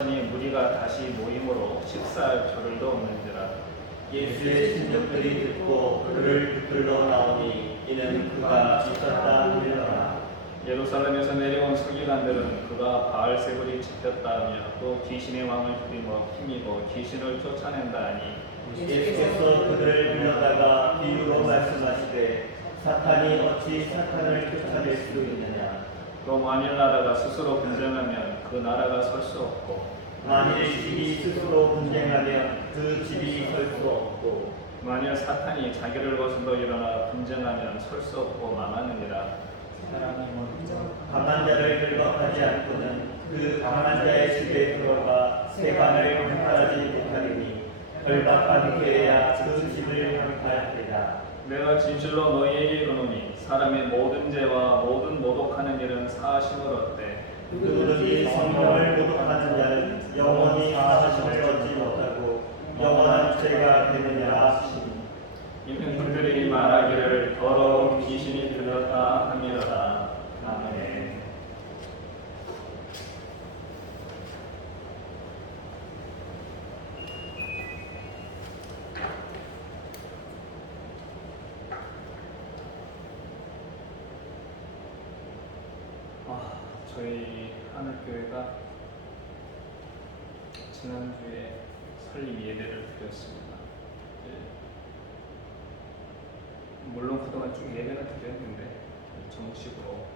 무리가 다시 모임으로 식사할 겨를도 없는지라. 예수의 친족들이 듣고 그를 붙들러 나오니 이는 그가 있었다 하느니라. 예루살렘에서 내려온 서기관들은 그가 바알세불이 집혔다하며 또 귀신의 왕을 힘입어 귀신을 쫓아낸다 하니 예수께서 그들을 불러다가 비유로 말씀하시되 사탄이 어찌 사탄을 쫓아낼 수 있느냐. 또 만일 나라가 스스로 분쟁하면 그 나라가 설 수 없고 만일 집이 스스로 분쟁하면 그 집이 설 수 없고 만일 사탄이 자기를 거슬러 일어나 분쟁하면 설 수 없고 망하느니라. 사람이 먼저 강한 자를 결박하지 않고는 그 강한 자의 집에 들어가 세간을 평가하지 못하리니 결박한 후에야 그 집을 평가하리라. 내가 진실로 너희에게 이르노니 사람의 모든 죄와 모든 모독하는 일은 사하심을 얻되 누구든지 성령을 모독하는 자는 영원히 사하심을 얻지 못하고 영원한 죄가 되느니라 하시니 이는 그들이 말하기를 더러운 귀신이 들렸다 함이로다. 아멘. 저희 하늘교회가 지난주에 설립 예배를 드렸습니다. 물론 그동안 쭉 예배가 드렸는데 정식으로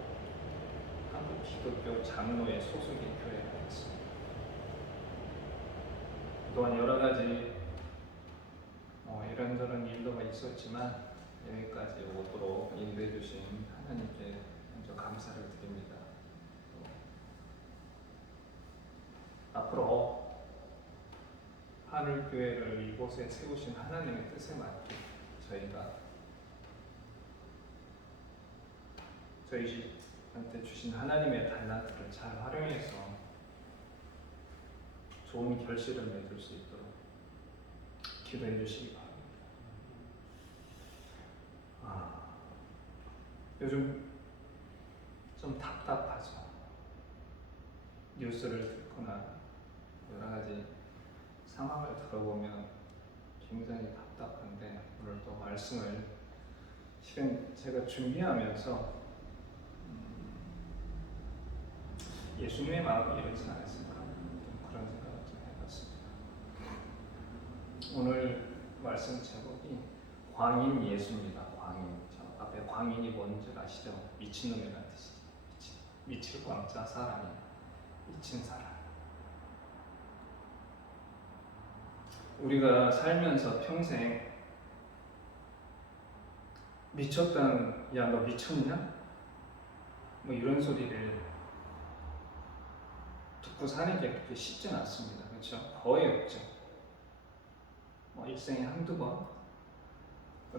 한국 기독교 장로의 소속의 교회가 됐습니다. 그동안 여러 가지 이런저런 일도가 있었지만 여기까지 오도록 인도해 주신 하나님께 먼저 감사를 드립니다. 앞으로 하늘교회를 이곳에 세우신 하나님의 뜻에 맞게 저희한테 주신 하나님의 달란트를 잘 활용해서 좋은 결실을 맺을 수 있도록 기도해 주시기 바랍니다. 요즘 좀 답답하죠. 뉴스를 듣거나 여러 가지 상황을 들어보면 굉장히 답답한데 오늘 또 말씀을 실은 제가 준비하면서 예수님의 마음이 이러지 않았을까 그런 생각을 좀 해봤습니다. 오늘 말씀 제목이 광인 예수입니다. 광인. 저 앞에 광인이 뭔지 아시죠? 미친놈이라는 뜻이죠. 미칠 광자 사람이 미친 사람. 우리가 살면서 평생 미쳤다는 야 너 미쳤냐? 뭐 이런 소리를 듣고 사는 게 그렇게 쉽지는 않습니다. 그렇죠? 거의 없죠. 일생에 한두 번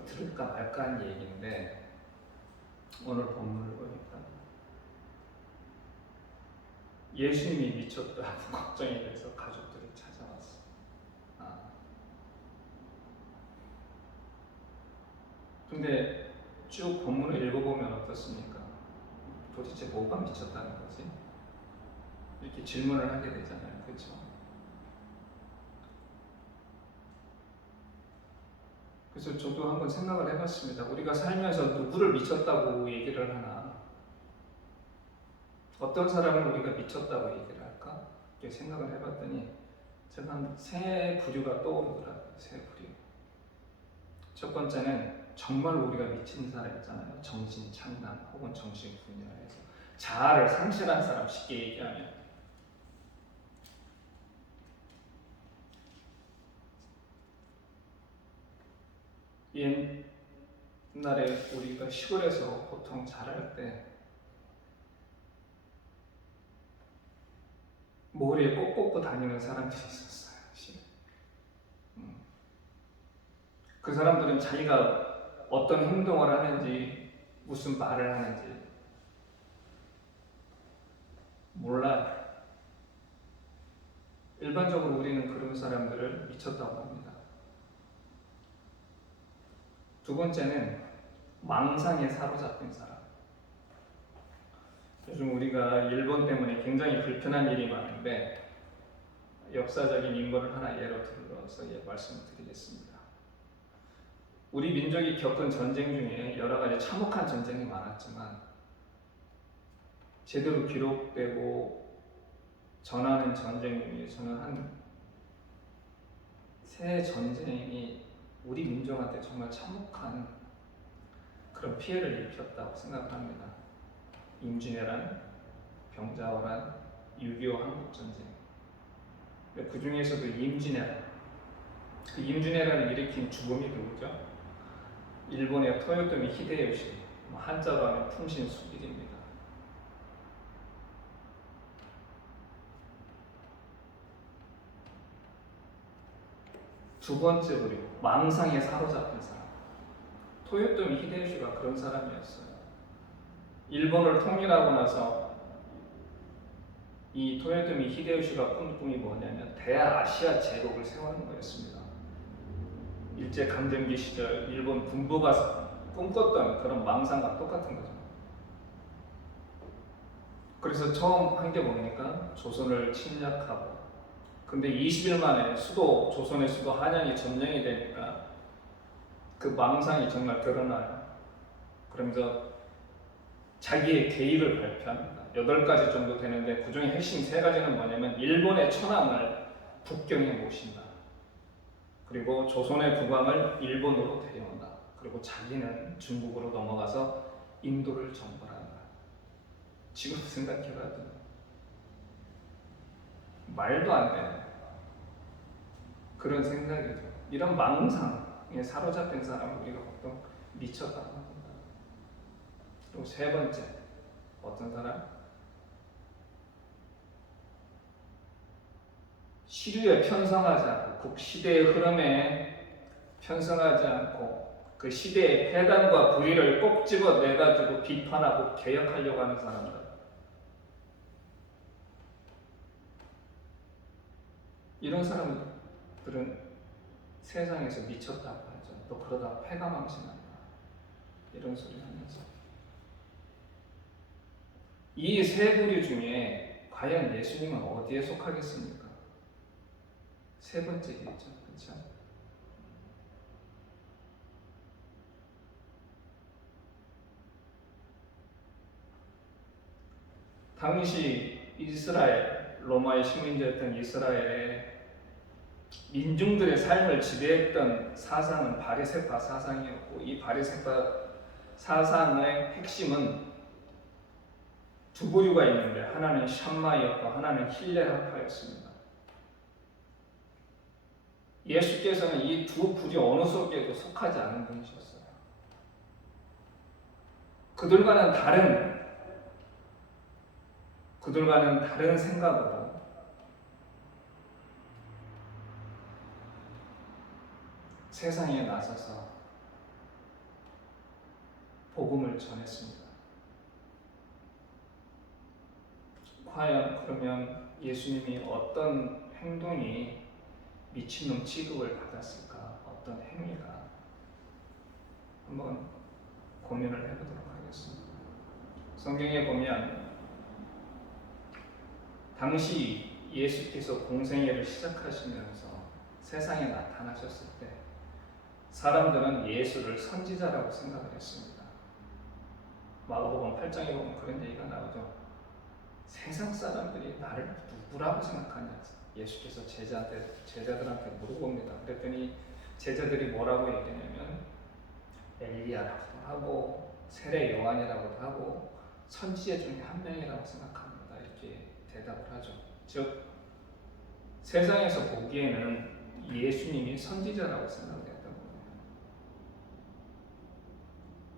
들을까 말까 하는 얘기인데 오늘 본문을 보니까 예수님이 미쳤다는 걱정이 돼서 가족들이 찾아왔어요. 근데 쭉 본문을 읽어보면 어떻습니까? 도대체 뭐가 미쳤다는 거지? 이렇게 질문을 하게 되잖아요. 그렇죠? 그래서 저도 한번 생각을 해봤습니다. 우리가 살면서 누구를 미쳤다고 얘기를 하나? 어떤 사람을 우리가 미쳤다고 얘기를 할까? 이렇게 생각을 해봤더니 제가 한 세 부류가 떠오르더라고요. 세 부류. 첫 번째는 정말 우리가 미친 사람 있잖아요. 정신착란 혹은 정신분열해서 자아를 상실한 사람, 쉽게 얘기하면 옛날에 우리가 시골에서 보통 자랄 때 머리에 꼭 꽂고 다니는 사람들이 있었어요. 그 사람들은 자기가 어떤 행동을 하는지 무슨 말을 하는지 몰라요. 일반적으로 우리는 그런 사람들을 미쳤다고 합니다. 두 번째는 망상에 사로잡힌 사람. 요즘 우리가 일본 때문에 굉장히 불편한 일이 많은데 역사적인 인물을 하나 예로 들어서 말씀을 드리겠습니다. 우리 민족이 겪은 전쟁 중에 여러 가지 참혹한 전쟁이 많았지만 제대로 기록되고 전하는 전쟁 중에서는 한 세 전쟁이 우리 민족한테 정말 참혹한 그런 피해를 입혔다고 생각합니다. 임진왜란, 병자호란, 6.25 한국전쟁. 그 중에서도 임진왜란, 그 임진왜란을 일으킨 죽음이 누구죠? 일본의 토요토미 히데요시, 한자로 하면 풍신수길입니다. 두 번째 부류, 망상에 사로잡힌 사람. 토요토미 히데요시가 그런 사람이었어요. 일본을 통일하고 나서 이 토요토미 히데요시가 꾼 꿈이 뭐냐면 대아시아 제국을 세우는 거였습니다. 일제 강점기 시절 일본 군부가 꿈꿨던 그런 망상과 똑같은 거죠. 그래서 처음 한 게 뭡니까? 조선을 침략하고, 근데 20일 만에 조선의 수도 한양이 점령이 되니까 그 망상이 정말 드러나요. 그러면서 자기의 계획을 발표합니다. 8가지 정도 되는데 그 중에 핵심 3가지는 뭐냐면 일본의 천황을 북경에 모신다. 그리고 조선의 국왕을 일본으로 데려온다. 그리고 자기는 중국으로 넘어가서 인도를 정벌한다. 지금 생각해봐도 말도 안 되는 그런 생각이죠. 이런 망상에 사로잡힌 사람을 우리가 보통 미쳤다고 합니다. 그리고 세 번째, 어떤 사람? 시류에 편성하지 않고, 그 시대의 흐름에 편성하지 않고 그 시대의 폐단과 불의를 꼭 집어내가지고 비판하고 개혁하려고 하는 사람들. 이런 사람들은 세상에서 미쳤다고 하죠. 또 그러다 패가망신한다. 이런 소리 하면서. 이 세 부류 중에 과연 예수님은 어디에 속하겠습니까? 세 번째겠죠. 그렇죠? 당시 이스라엘, 로마의 식민지였던 이스라엘의 민중들의 삶을 지배했던 사상은 바리새파 사상이었고, 이 바리새파 사상의 핵심은 두 부류가 있는데 하나는 샴마이였고 하나는 힐레라파였습니다. 예수께서는 이 두 부류 어느 속에도 속하지 않은 분이셨어요. 그들과는 다른 생각으로 세상에 나서서 복음을 전했습니다. 과연 그러면 예수님이 어떤 행동이 미친놈 취급을 받았을까? 어떤 행위가? 한번 고민을 해보도록 하겠습니다. 성경에 보면 당시 예수께서 공생애를 시작하시면서 세상에 나타나셨을 때 사람들은 예수를 선지자라고 생각을 했습니다. 마가복음 8장에 보면 그런 얘기가 나오죠. 세상 사람들이 나를 누구라고 생각하냐? 예수께서 제자들한테 물어봅니다. 그랬더니 제자들이 뭐라고 얘기하냐면 엘리야라고도 하고 세례 요한이라고도 하고 선지자 중에 한 명이라고 생각합니다. 이렇게 대답을 하죠. 즉 세상에서 보기에는 예수님이 선지자라고 생각을 했던 거예요.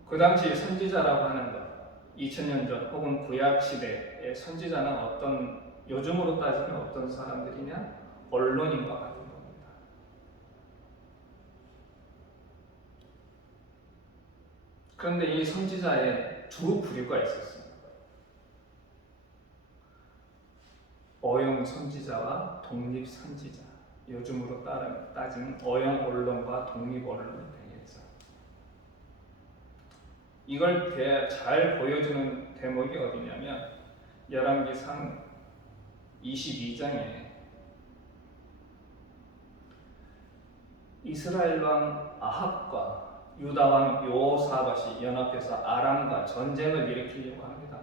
그 당시 선지자라고 하는 것, 2000년 전 혹은 구약 시대의 선지자는 요즘으로 따지면 어떤 사람들이냐? 언론인과 같은 겁니다. 그런데 이 선지자에 두 부류가 있었습니다. 어용 선지자와 독립 선지자. 요즘으로 따지면 어용 언론과 독립 언론이 되겠죠. 이걸 잘 보여주는 대목이 어디냐면 열왕기상 22장에 이스라엘 왕 아합과 유다 왕 여호사밧이 연합해서 아람과 전쟁을 일으키려고 합니다.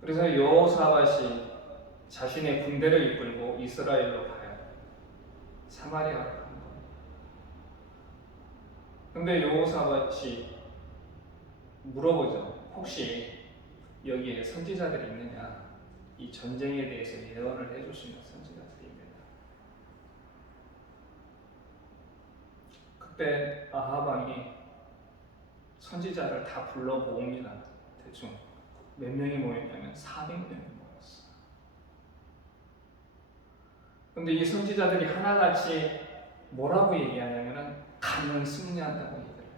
그래서 여호사밧이 자신의 군대를 이끌고 이스라엘로 가요. 사마리아로 가는 겁니다. 근데 여호사밧이 물어보죠. 혹시 여기에 선지자들이 있느냐? 이 전쟁에 대해서 예언을 해줄 수 있는 선지자들이 있느냐? 그때 아합 왕이 선지자를 다 불러 모읍니다. 대충 몇 명이 모였냐면 400명이 모였어요. 근데 이 선지자들이 하나같이 뭐라고 얘기하냐면은 가면 승리한다고 얘기를 해요.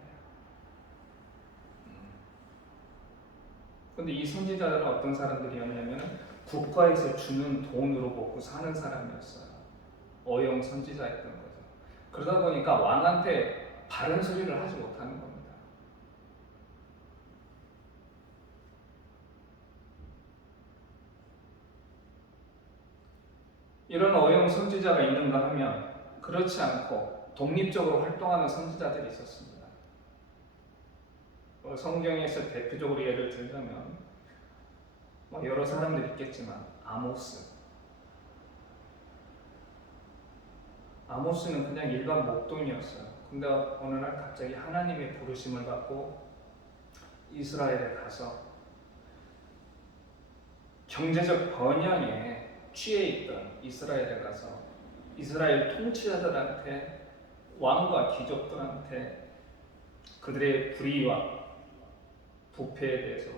근데 이 선지자들은 어떤 사람들이었냐면은 국가에서 주는 돈으로 먹고 사는 사람이었어요. 어용 선지자였던 거죠. 그러다 보니까 왕한테 바른 소리를 하지 못하는 겁니다. 이런 어용 선지자가 있는가 하면 그렇지 않고 독립적으로 활동하는 선지자들이 있었습니다. 성경에서 대표적으로 예를 들자면 여러 사람들이 있겠지만 아모스는 그냥 일반 목동이었어요. 근데 어느 날 갑자기 하나님의 부르심을 받고 이스라엘에 가서 경제적 번영에 취해 있던 이스라엘에 가서 이스라엘 통치자들한테 왕과 귀족들한테 그들의 불의와 부패에 대해서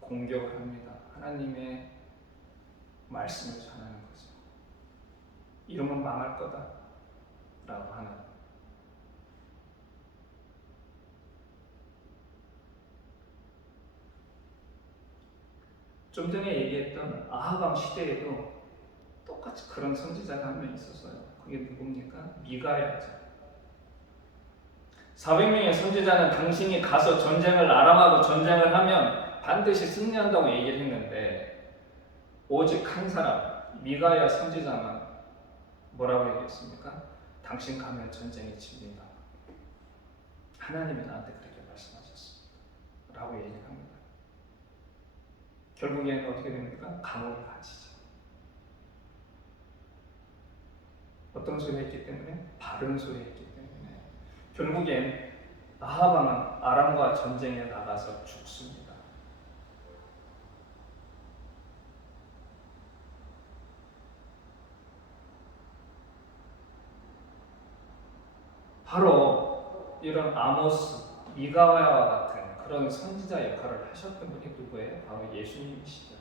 공격을 합니다. 하나님의 말씀을 전하는 거죠. 이러면 망할 거다 라고 하는. 좀 전에 얘기했던 아합 왕 시대에도 똑같이 그런 선지자가 한 명 있었어요. 그게 누굽니까? 미가야죠. 400명의 선지자는 당신이 가서 전쟁을 아람하고 전쟁을 하면 반드시 승리한다고 얘기를 했는데 오직 한 사람 미가야 선지자만 뭐라고 얘기했습니까? 당신 가면 전쟁이 집니다. 하나님이 나한테 그렇게 말씀하셨습니다. 라고 얘기를 합니다. 결국에는 어떻게 됩니까? 감옥에 갇히죠. 어떤 소리 했기 때문에? 바른 소리 했기 때문에. 결국엔 아합 왕은 아람과 전쟁에 나가서 죽습니다. 바로 이런 아모스, 미가야와 같은 그런 선지자 역할을 하셨던 분이 누구예요? 바로 예수님이시죠.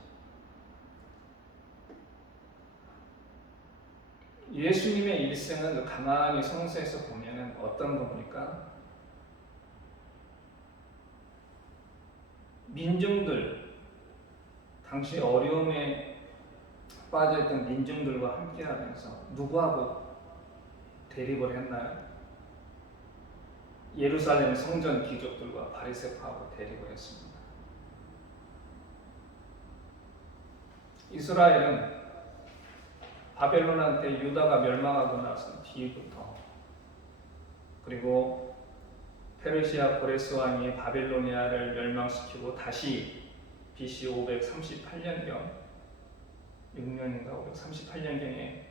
예수님의 일생은 가만히 성서에서 보면 어떤 겁니까? 민중들, 당시 어려움에 빠져있던 민중들과 함께하면서 누구하고 대립을 했나요? 예루살렘 성전 귀족들과 바리새파하고 대립을 했습니다. 이스라엘은 바벨론한테 유다가 멸망하고 나서 뒤부터 그리고 페르시아 고레스 왕이 바빌로니아를 멸망시키고 다시 BC 538년경 6년인가 538년경에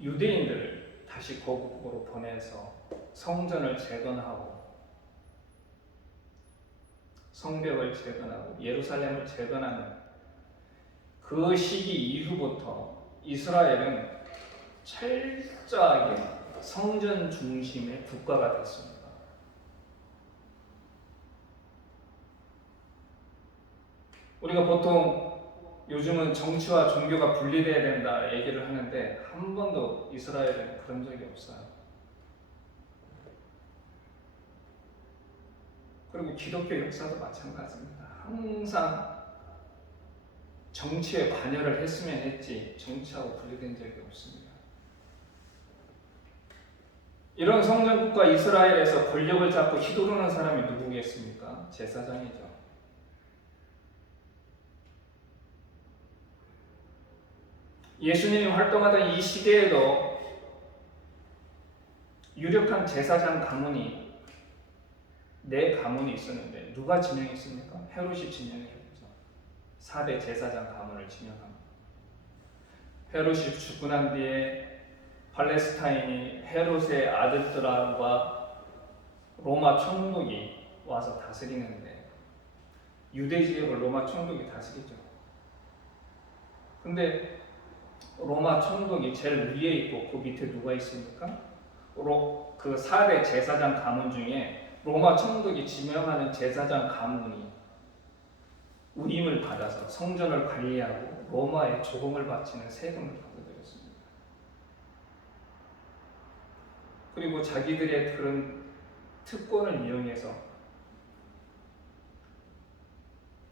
유대인들을 다시 고국으로 보내서 성전을 재건하고 성벽을 재건하고 예루살렘을 재건하는 그 시기 이후부터 이스라엘은 철저하게 성전 중심의 국가가 됐습니다. 우리가 보통 요즘은 정치와 종교가 분리돼야 된다 얘기를 하는데 한 번도 이스라엘은 그런 적이 없어요. 그리고 기독교 역사도 마찬가지입니다. 항상 정치에 관여를 했으면 했지 정치하고 분리된 적이 없습니다. 이런 성전국가 이스라엘에서 권력을 잡고 휘두르는 사람이 누구겠습니까? 제사장이죠. 예수님이 활동하던 이 시대에도 유력한 제사장 가문이 네 가문이 있었는데 누가 지명했습니까? 헤롯이 지명했죠. 4대 제사장 가문을 지명합니다. 헤롯이 죽고 난 뒤에 팔레스타인이 헤롯의 아들들과 로마 총독이 와서 다스리는데 유대 지역을 로마 총독이 다스리죠. 근데 로마 총독이 제일 위에 있고 그 밑에 누가 있습니까? 그 4대 제사장 가문 중에 로마 총독이 지명하는 제사장 가문이 위임을 받아서 성전을 관리하고 로마에 조공을 바치는 세금을 받아들였습니다. 그리고 자기들의 그런 특권을 이용해서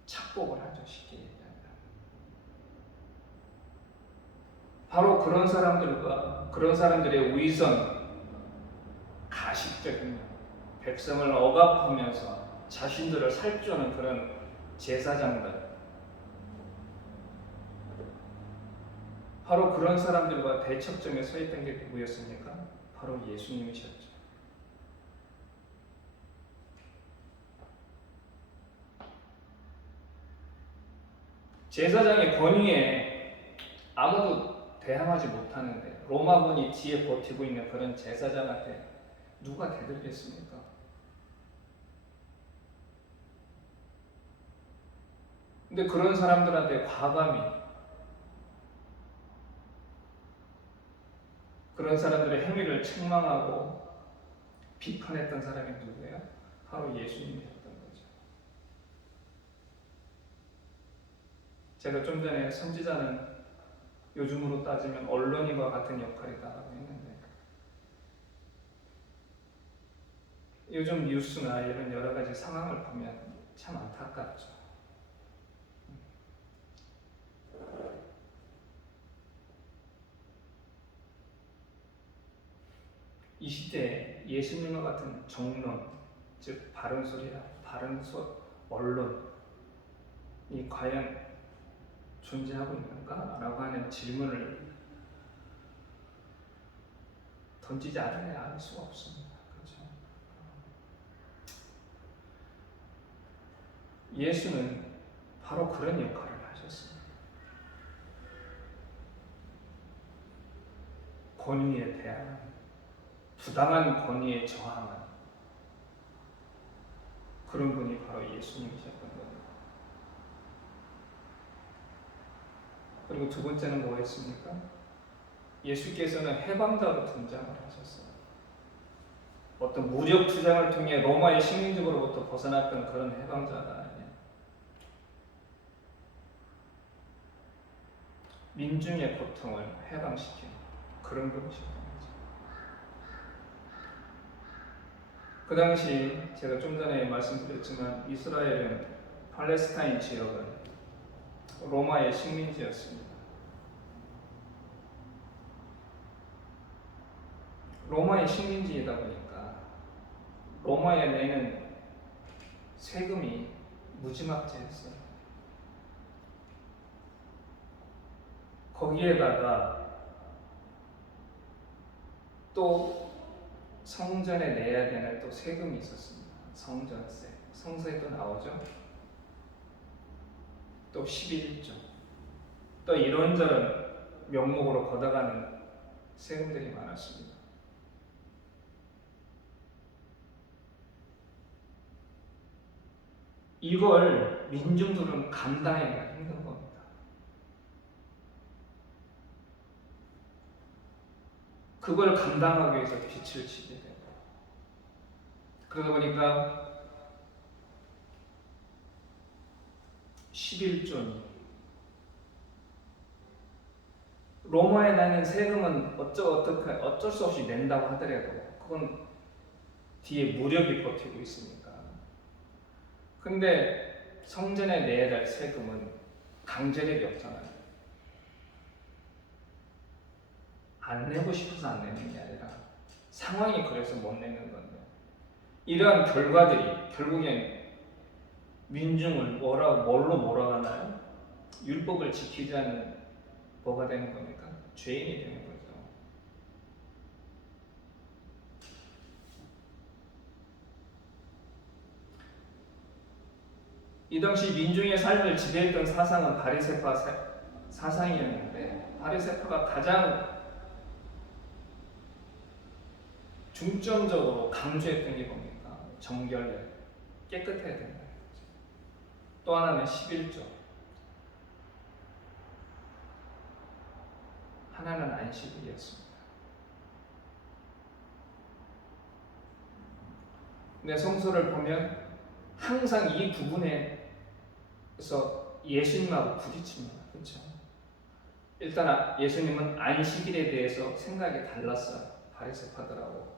착복을 하죠. 쉽게 얘기하면. 바로 그런 사람들의 위선, 가식적인 백성을 억압하면서 자신들을 살찌우는 그런 제사장들, 바로 그런 사람들과 대척점에 서 있던 게 누구였습니까? 바로 예수님이셨죠. 제사장의 권위에 아무도 대항하지 못하는데 로마군이 뒤에 버티고 있는 그런 제사장한테 누가 대들겠습니까? 근데 그런 사람들한테 과감히 그런 사람들의 행위를 책망하고 비판했던 사람이 누구예요? 바로 예수님이었던 거죠. 제가 좀 전에 선지자는 요즘으로 따지면 언론인과 같은 역할이다라고 했는데 요즘 뉴스나 이런 여러 가지 상황을 보면 참 안타깝죠. 이 시대에 예수님과 같은 정론, 즉 바른 소리라, 언론이 과연 존재하고 있는가라고 하는 질문을 던지지 않아야 알 수가 없습니다. 그렇죠? 예수는 바로 그런 역할을 하셨습니다. 권위에 대한 부당한 권위에 저항한 그런 분이 바로 예수님이셨던 겁니다. 그리고 두 번째는 뭐였습니까? 예수께서는 해방자로 등장을 하셨어요. 어떤 무력 투쟁을 통해 로마의 식민지로부터 벗어났던 그런 해방자가 아니에요. 민중의 고통을 해방시키는 그런 분이셨던 거죠. 그 당시 제가 좀 전에 말씀드렸지만 이스라엘은 팔레스타인 지역은 로마의 식민지였습니다. 로마의 식민지이다 보니까 로마에 내는 세금이 무지막지했어요. 거기에다가 또 성전에 내야 되는 또 세금이 있었습니다. 성전세, 성세도 나오죠. 또 11조, 또 이런저런 명목으로 걷어가는 세금들이 많았습니다. 이걸 민중들은 감당하기가 힘든 겁니다. 그걸 감당하기 위해서 빛을 지게 되고 그러다 보니까 11조니 로마에 내는 세금은 어쩔 수 없이 낸다고 하더라도 그건 뒤에 무력이 버티고 있으니까. 근데 성전에 내야 될 세금은 강제력이 없잖아요. 안 내고 싶어서 안 내는 게 아니라 상황이 그래서 못 내는 건데 이러한 결과들이 결국엔 민중을 뭘로 몰아가나요? 율법을 지키지 않는 뭐가 되는 겁니까? 죄인이 되는 거죠. 이 당시 민중의 삶을 지배했던 사상은 바리새파 사상이었는데, 바리새파가 가장 중점적으로 강조했던 게 뭡니까? 정결례, 깨끗해야 된다. 또 하나는 11조, 하나는 안식일이었습니다. 근데 성서를 보면 항상 이 부분에서 예수님하고 부딪힙니다. 그렇죠? 일단 예수님은 안식일에 대해서 생각이 달랐어요. 바리새파들하고.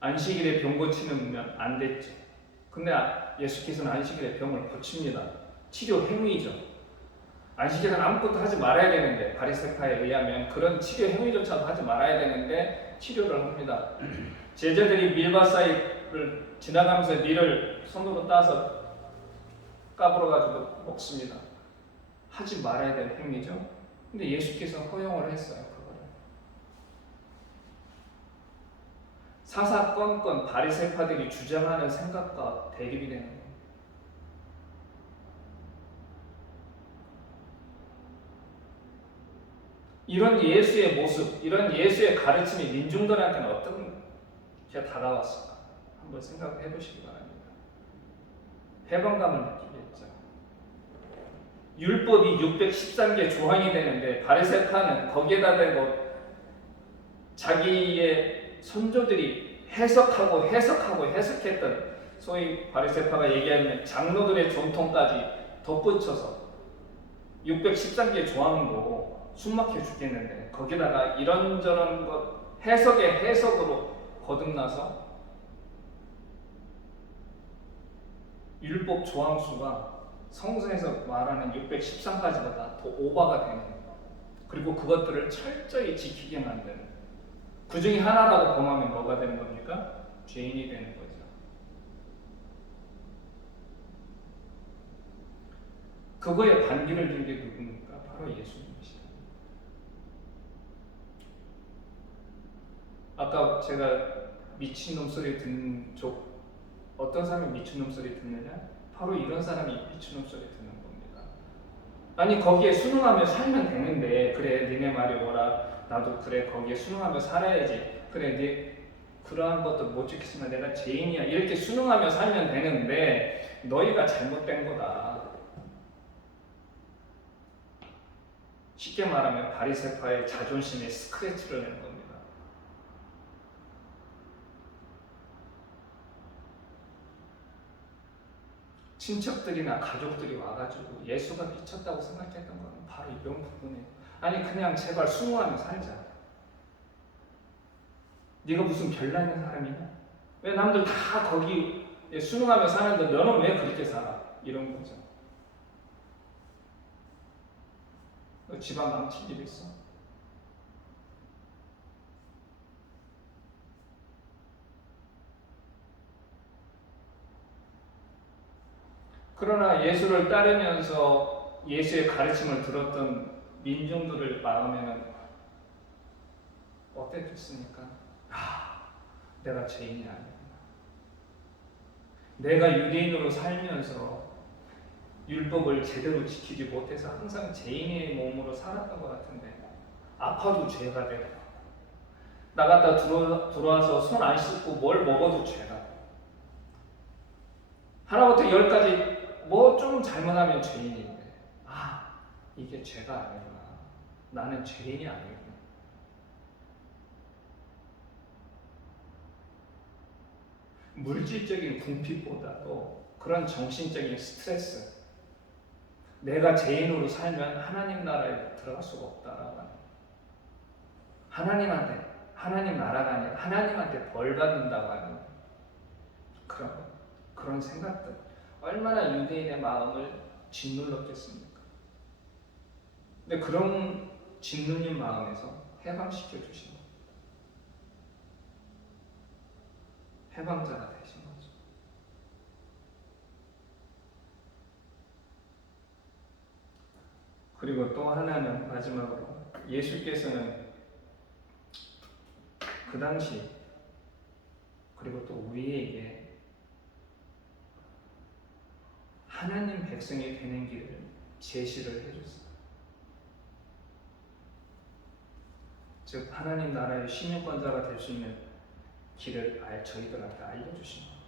안식일에 병 고치면 안 됐죠. 근데 예수께서는 안식일에 병을 고칩니다. 치료 행위죠. 안식일은 아무것도 하지 말아야 되는데, 바리새파에 의하면 그런 치료 행위조차도 하지 말아야 되는데 치료를 합니다. 제자들이 밀밭 사이를 지나가면서 밀을 손으로 따서 까불어가지고 먹습니다. 하지 말아야 될 행위죠. 근데 예수께서 허용을 했어요. 그거를. 사사건건 바리새파들이 주장하는 생각과 대립이 되는 거예요. 이런 예수의 모습, 이런 예수의 가르침이 민중들한테는 어떻게 다가왔을까? 한번 생각해 보시기 바랍니다. 해방감을 느끼겠죠. 율법이 613개 조항이 되는데 바리새파는 거기에다 대고 자기의 선조들이 해석했던 소위 바리새파가 얘기하는 장로들의 전통까지 덧붙여서 613개 조항도 숨막혀 죽겠는데 거기다가 이런저런 것 해석의 해석으로 거듭나서 율법 조항 수가 성서에서 말하는 613까지보다 더 오버가 되는 거예요. 그리고 그것들을 철저히 지키게 만드는, 그 중에 하나라도 범하면 뭐가 되는 겁니까? 죄인이 되는 거죠. 그거에 반기를 든 게 누굽니까? 바로 예수님이시다. 아까 제가 미친놈 소리 듣는 쪽, 어떤 사람이 미친놈 소리 듣느냐? 바로 이런 사람이 미친놈 소리 듣는 겁니다. 아니 거기에 순응하며 살면 되는데, 그래 니네 말이 뭐라, 나도 그래 거기에 순응하며 살아야지, 그래 네 그러한 것도 못 지키지만 내가 죄인이야, 이렇게 순응하며 살면 되는데 너희가 잘못된 거다. 쉽게 말하면 바리새파의 자존심에 스크래치를 내는 겁니다. 친척들이나 가족들이 와가지고 예수가 미쳤다고 생각했던 건 바로 이런 부분이에요. 아니 그냥 제발 순응하며 살자. 네가 무슨 별나 있는 사람이냐? 왜 남들 다 거기에 순응하며 사는데 너는 왜 그렇게 살아? 이런 거죠. 너 집안 망칠 일 있어? 그러나 예수를 따르면서 예수의 가르침을 들었던 민중들을 마음에는 어땠겠습니까? 내가 죄인이 아니구나. 내가 유대인으로 살면서 율법을 제대로 지키지 못해서 항상 죄인의 몸으로 살았던 것 같은데, 아파도 죄가 되고, 나갔다 들어와서 손 안 씻고 뭘 먹어도 죄가 되고, 하나부터 열까지 뭐 좀 잘못하면 죄인인데, 이게 죄가 아니구나. 나는 죄인이 아니구나. 물질적인 궁핍보다도 그런 정신적인 스트레스, 내가 죄인으로 살면 하나님 나라에 들어갈 수가 없다라고 하는, 하나님 나라가 아니라 하나님한테 벌 받는다고 하는 그런 생각들, 얼마나 유대인의 마음을 짓눌렀겠습니까? 근데 그런 짓눌린 마음에서 해방시켜 주신 거예요. 해방자가 되신 거죠. 그리고 또 하나는 마지막으로, 예수께서는 그 당시 그리고 또 우리에게 하나님 백성이 되는 길을 제시를 해줬어요. 즉 하나님 나라의 시민권자가 될 수 있는 길을 저희들한테 알려주신 겁니다.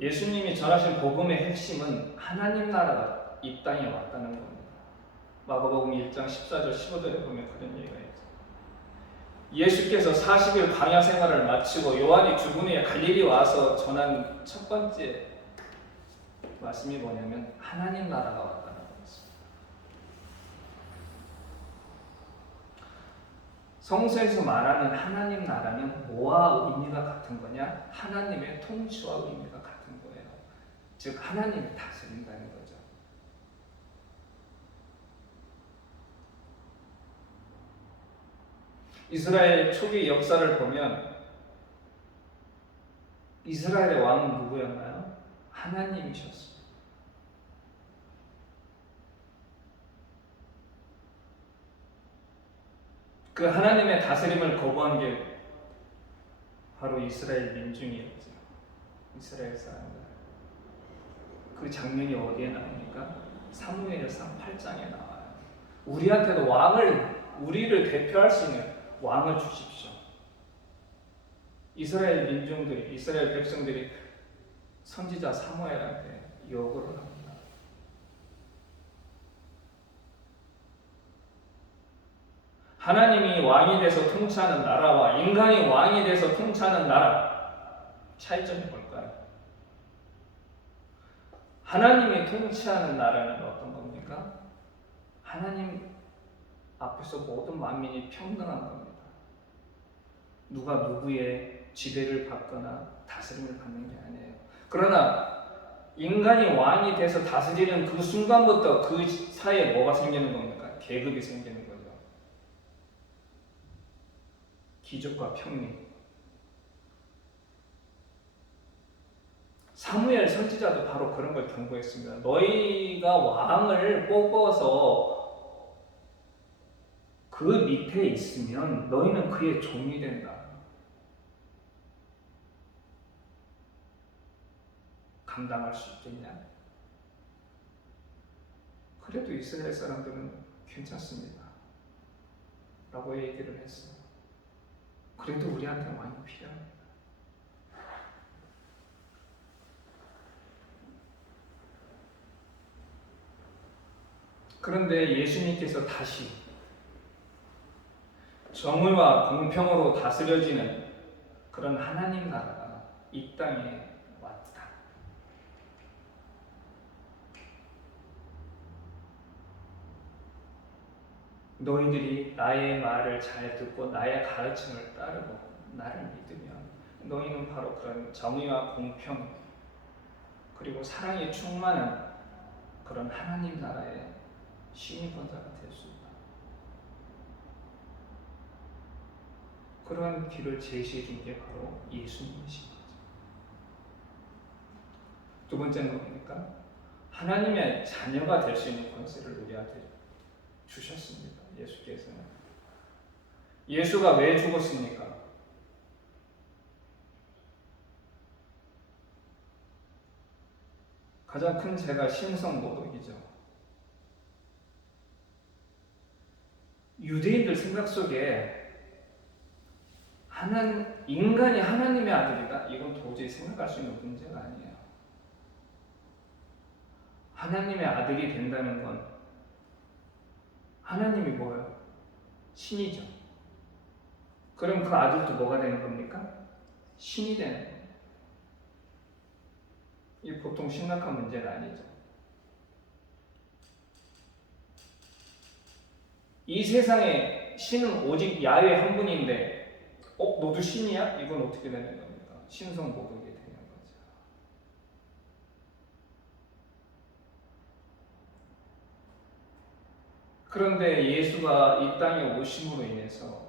예수님이 전하신 복음의 핵심은 하나님 나라가 이 땅에 왔다는 겁니다. 마가복음 1장 14절 15절에 보면 그런 얘기가 있죠. 예수께서 40일 광야 생활을 마치고 요한이 죽은 후에 갈릴리 와서 전한 첫 번째 말씀이 뭐냐면 하나님 나라가 왔다는 것입니다. 성서에서 말하는 하나님 나라는 뭐와 의미가 같은 거냐? 하나님의 통치와 의미가 같은 거예요. 즉 하나님이 다스린다는 거죠. 이스라엘 초기 역사를 보면 이스라엘의 왕은 누구였나요? 하나님이셨어요. 그 하나님의 다스림을 거부한 게 바로 이스라엘 민중이었죠. 이스라엘 사람들. 그 장면이 어디에 나옵니까? 사무엘상 8장에 나와요. 우리한테도 우리를 대표할 수 있는 왕을 주십시오. 이스라엘 민중들이, 이스라엘 백성들이 선지자 사무엘한테 요구를 합니다. 하나님이 왕이 돼서 통치하는 나라와 인간이 왕이 돼서 통치하는 나라, 차이점이 뭘까요? 하나님이 통치하는 나라는 어떤 겁니까? 하나님 앞에서 모든 만민이 평등한 겁니다. 누가 누구의 지배를 받거나 다스림을 받는 게 아니에요. 그러나 인간이 왕이 돼서 다스리는 그 순간부터 그 사이에 뭐가 생기는 겁니까? 계급이 생기는 거죠. 귀족과 평민. 사무엘 선지자도 바로 그런 걸 경고했습니다. 너희가 왕을 뽑아서 그 밑에 있으면 너희는 그의 종이 된다. 감당할 수 있겠냐? 그래도 이스라엘 사람들은 괜찮습니다. 라고 얘기를 했어요. 그래도 우리한테 왕이 필요합니다. 그런데 예수님께서 다시 정의와 공평으로 다스려지는 그런 하나님 나라가 이 땅에 왔다. 너희들이 나의 말을 잘 듣고 나의 가르침을 따르고 나를 믿으면 너희는 바로 그런 정의와 공평 그리고 사랑이 충만한 그런 하나님 나라의 시민권자가 될 수 있다. 그런 길을 제시해 준 게 바로 예수님이신 거죠. 두 번째는 뭡니까? 하나님의 자녀가 될 수 있는 권세를 우리한테 주셨습니다. 예수께서는. 예수가 왜 죽었습니까? 가장 큰 죄가 신성모독이죠. 유대인들 생각 속에 인간이 하나님의 아들이다? 이건 도저히 생각할 수 있는 문제가 아니에요. 하나님의 아들이 된다는 건 하나님이 뭐예요? 신이죠. 그럼 그 아들도 뭐가 되는 겁니까? 신이 되는 거예요. 이 보통 심각한 문제가 아니죠. 이 세상에 신은 오직 야훼 한 분인데 너도 신이야? 이건 어떻게 되는 겁니까? 신성모독이 되는 거죠. 그런데 예수가 이 땅에 오심으로 인해서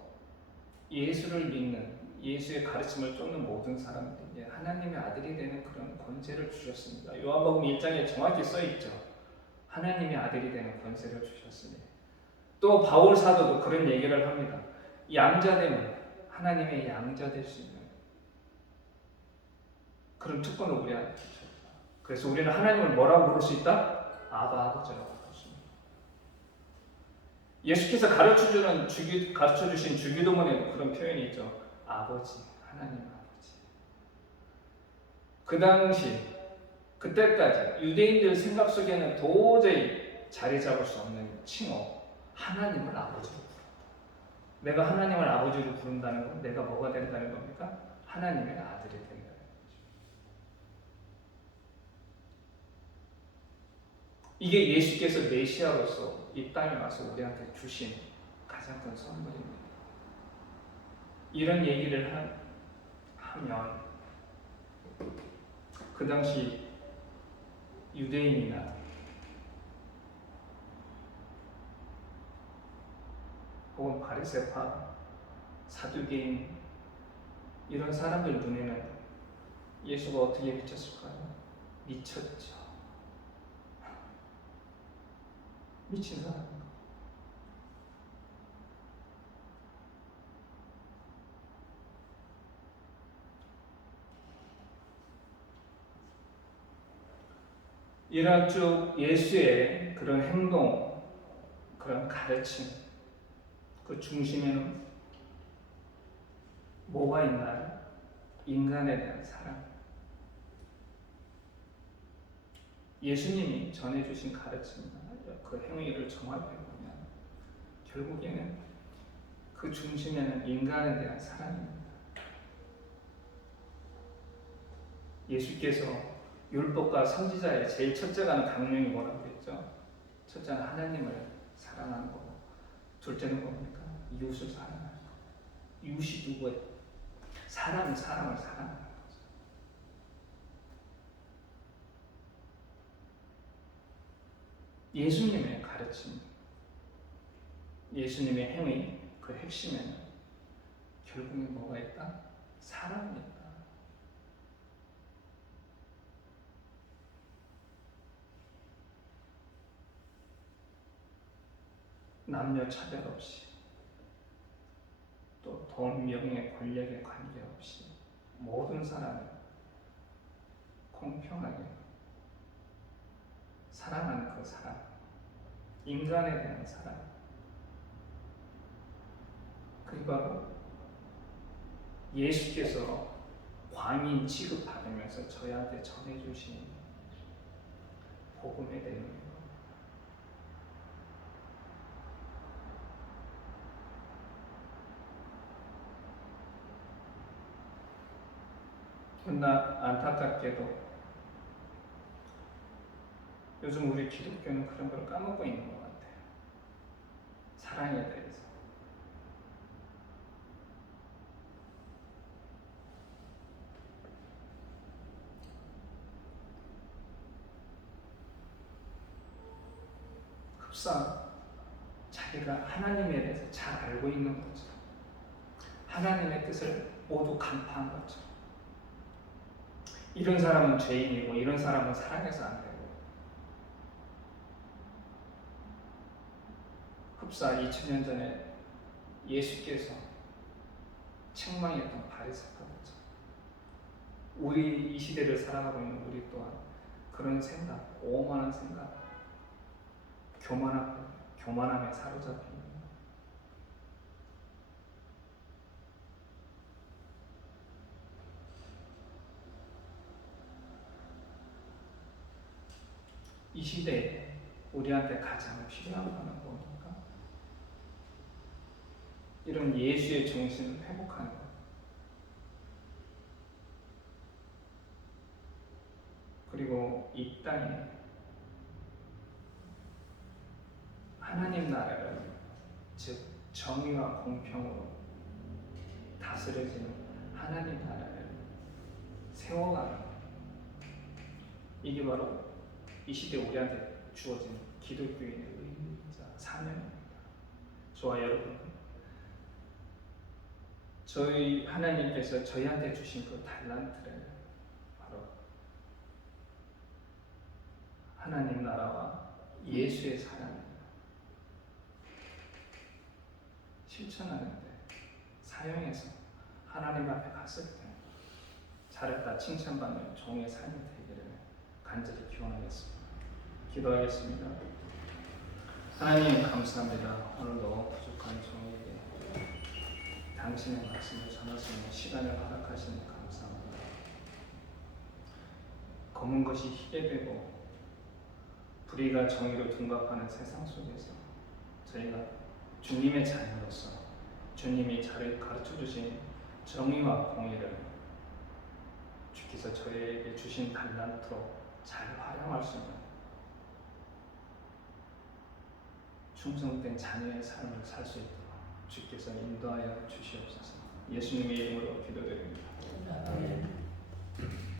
예수를 믿는 예수의 가르침을 쫓는 모든 사람들에게 하나님의 아들이 되는 그런 권세를 주셨습니다. 요한복음 1장에 정확히 써있죠. 하나님의 아들이 되는 권세를 주셨습니다. 또 바울 사도도 그런 얘기를 합니다. 양자되면 하나님의 양자 될 수 있는 그런 특권을 우리한테 주셨다. 그래서 우리는 하나님을 뭐라고 부를 수 있다? 아바 아버지라고 부를 수 있다. 예수께서 가르쳐 주신 주기도문에도 그런 표현이 있죠. 아버지, 하나님 아버지. 그 당시 그때까지 유대인들 생각 속에는 도저히 자리 잡을 수 없는 칭호, 하나님을 아버지로 부른다. 내가 하나님을 아버지로 부른다는 건 내가 뭐가 된다는 겁니까? 하나님의 아들이 된다는 거죠. 이게 예수께서 메시아로서 이 땅에 와서 우리한테 주신 가장 큰 선물입니다. 이런 얘기를 하면 그 당시 유대인이나 혹은 바리새파, 사두개인 이런 사람들 눈에는 예수가 어떻게 미쳤을까요? 미쳤죠. 미친 사람인가? 이런 쭉 예수의 그런 행동, 그런 가르침, 그 중심에는 뭐가 있나요? 인간에 대한 사랑. 예수님이 전해주신 가르침이나 그 행위를 종합해보면 결국에는 그 중심에는 인간에 대한 사랑입니다. 예수께서 율법과 선지자의 제일 첫째가 하는 강령이 뭐라고 했죠? 첫째는 하나님을 사랑하는 거고, 둘째는 뭡니까? 이웃을 사랑하는 거. 이웃이 누구예요? 사람이 사람을 사랑하는 거죠. 예수님의 가르침, 예수님의 행위, 그 핵심에는 결국에 뭐가 있다? 사랑이 있다. 남녀 차별 없이, 또 돈, 명예, 권력에 관계없이 모든 사람을 공평하게 사랑하는 그 사랑, 인간에 대한 사랑, 그게 바로 예수께서 광인 취급받으면서 저희한테 전해주신 복음의 내용입니다. 그러나 안타깝게도 요즘 우리 기독교는 그런 걸 까먹고 있는 것 같아요. 사랑에 대해서. 급사 자기가 하나님에 대해서 잘 알고 있는 거죠. 하나님의 뜻을 모두 간파한 거죠. 이런 사람은 죄인이고 이런 사람은 사랑해서 안 되고. 흡사 2000년 전에 예수께서 책망했던 바리새파죠. 우리 이 시대를 살아가고 있는 우리 또한 그런 생각, 오만한 생각, 교만함에 사로잡힙니다. 이 시대에 우리한테 가장 필요한 것은 뭡니까? 이런 예수의 정신을 회복하는 것. 그리고 이 땅에 하나님 나라를, 즉 정의와 공평으로 다스려지는 하나님 나라를 세워가는 것. 이게 바로 이 시대 우리한테 주어진 기독교인의 의미이자 사명입니다. 저와 여러분, 저희 하나님께서 저희한테 주신 그 달란트를 바로 하나님 나라와 예수의 사랑을 실천하는데 사용해서 하나님 앞에 갔을 때 잘했다 칭찬받는 종의 삶이 되기를 간절히 기원하겠습니다. 기도하겠습니다. 하나님 감사합니다. 오늘도 부족한 종에게 당신의 말씀을 전할 수 있는 시간을 허락하시니 감사합니다. 검은 것이 희게 되고 불의가 정의로 둔갑하는 세상 속에서 저희가 주님의 자녀로서 주님이 저를 가르쳐 주신 정의와 공의를 주께서 저에게 주신 달란트로 잘 활용할 수 있는 충성된 자녀의 삶을 살 수 있도록 주께서 인도하여 주시옵소서. 예수님의 이름으로 기도드립니다. 아멘.